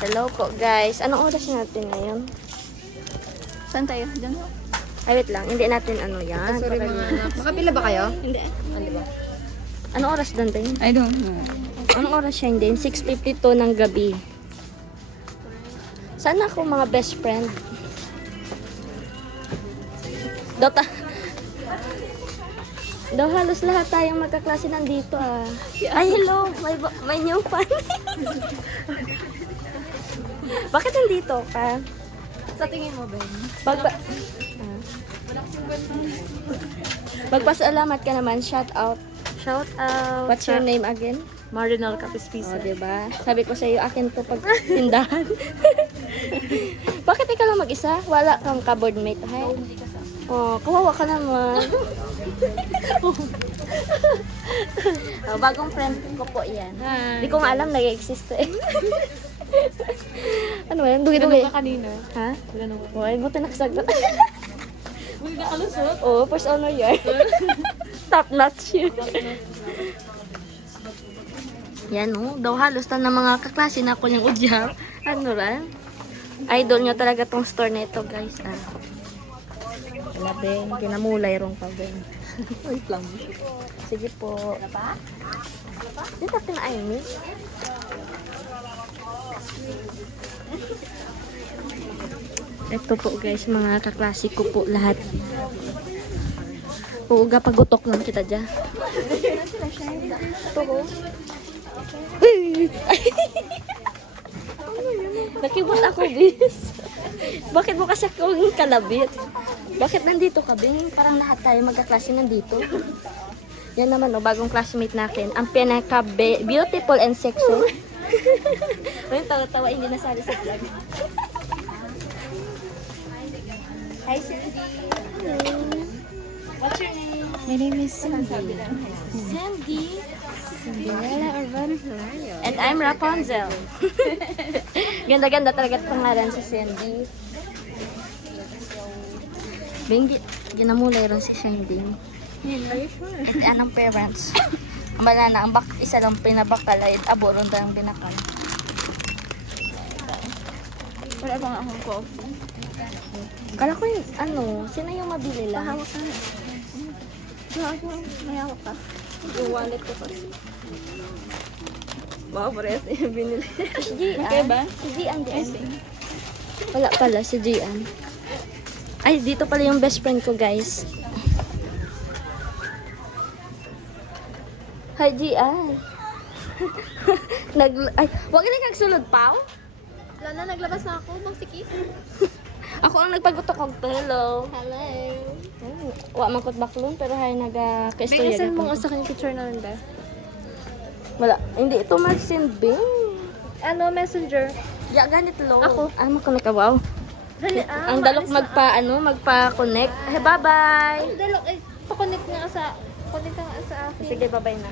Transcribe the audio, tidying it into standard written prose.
Hello po guys. Anong oras natin ngayon? Saan tayo? Diyan? Ay, wait lang. Hindi natin ano yan. Sorry Para mga yun. anak. Makapila ba kayo? Hindi. Ano ba? Anong oras doon tayo? I don't know. Anong oras siya din? 6:52 ng gabi. Saan ako mga best friend? Dota. Daw halos lahat tayong magkaklase nandito ah. Ay, hello. May new fan. Bakit nandito ka? Sa tingin mo, Ben? Magpasalamat ka naman. Shout out. Shout out. What's your name again? Marinal O, Capispisa. diba? Sabi ko sa iyo, akin to pag tindahan. Bakit ikaw lang mag-isa? Wala kang ka-board mate, hay? Oh, kawawa ka naman. Oh, bagong friend ko po yan. Hindi ko nga alam, nag-exist eh. Ano yan? Dugi-dugi. Ganun ka kanina. Ha? Ganun. Uy, buti nakasagot. Uy, nakalusot. Oo, first honor yan. Top notch yun. Yan oh, daw halos na ng mga kaklase na ako yung udyar. Ano ran? Idol nyo talaga tong store na ito guys. Wala Ben, kinamulay rong pa Ben. Wait lang. Sige po. Dito pinaayos. Ito po guys, mga kaklase ko po lahat. Uuga pagutok lang kita dyan. Ito ko. Nakibot ako, bis. Bakit mo kasi akong kalabit? Bakit nandito ka, Bing? Parang lahat tayo magkaklase nandito. Yan naman, oh, bagong classmate natin. Ang pinaka-beautiful and sexy. Ayun, tawa-tawa, hindi nasali sa vlog. Hi, Cindy. What's your name? My name is Cindy. Sandy. Cinderella Urban Hilario. And I'm Rapunzel. Ganda-ganda talaga pangalan si Sandy. Bing, ginamulay rin si Sandy. Are you sure? At anong parents? Ang banana, ang isa lang pinabakalay at abo ron tayong binakal. Wala bang akong coffee? Kala ko yung, sino yung mabili lang? Pahawak ka na. Ako, may hawak ka. Yung wallet ko kasi. Wow, parehas na yung binili. Si Gian. Okay ba? Si Gian din. Wala pala, si Gian. Ay, dito pala yung best friend ko, guys. Hi, Gian. Wag na kagsulod pa. Wala na, naglabas na ako. Bang sikip. Ako ang nagpagutok og hello. Hello. Wa man kot baklon pero hay naga-kaistorya. Bigyan mo sa akin picture na nanda. Wala, hindi ito mag-send Bing. Ano, messenger? Ya ganit lo. Ako? Ah, makonek ka, wow. Ang dalok magpa-connect. Hey, bye-bye. Dalok, pakonek nga sa... Connect ka nga sa akin. Sige, bye-bye na.